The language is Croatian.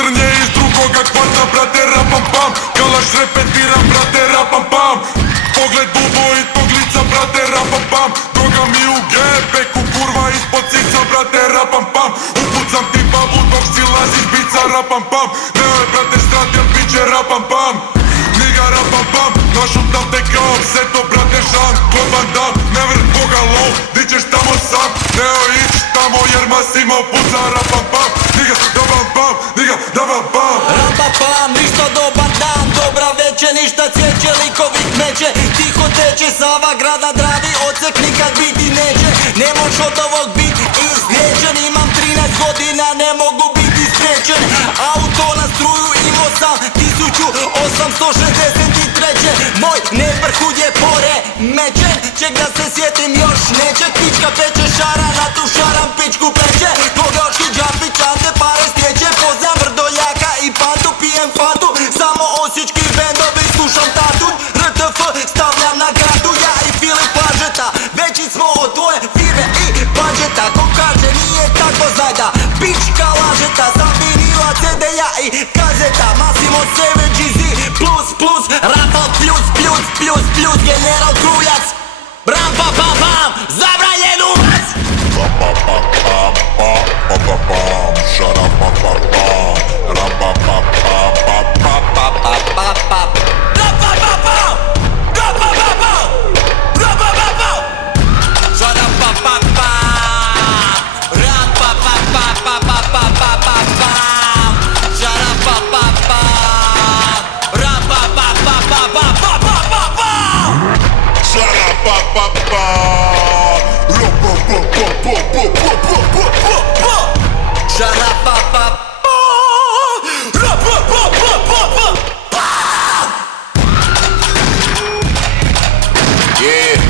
Crnje iz drugoga kvarta, brate, rapam pam. Kalaš repetiram, brate, rapam pam. Pogled bubo i tog lica, brate, rapam pam. Droga mi u gebeku, kurva ispod cica, brate, rapam pam. Upucam ti babu dok si laziš bica, rapam pam. Nemoj, brate, strat, jer biće rapam pam. Niga rapam pam, našutam te kao pseto, brate, Žan Claude Van Damme. Never boga low, di ćeš tamo sam. Neo ić tamo jer Massimo puca, rapam pam. Niga dabam pam, niga dabam pam. Rapam pam, ništa dobar dan, dobra večer, ništa cvijeće, likovi kmeće. Tiho teče, Sava grada Dravi, odsek nikad biti neće. Ne moš od ovog biti izliječen, imam 13 godina, ne mogu biti spriječen. Auto na struju imao sam 1863. Moj neighborhood je poremećen, ček da se sjetim još neće. Pička peče, šara na tu šaram, pičku peče. Kogoški džapić, ante pare stječe. Poznam Vrdojaka i Pantu, pijem Fantu. Samo osječki bendovi, slušam Tatu. RTF stavljam na gradu, ja i Filip Lažeta. Veći smo od tvoje firme i budžeta. Ko kaže nije tako, znaj da pička lažeta. Sam vinila, CD-ja i kazeta. Massimo Savage, Easy, plus, Rafal, plus, General Krujac. Bram pa pa pam, zabranjen uraz. Yeah.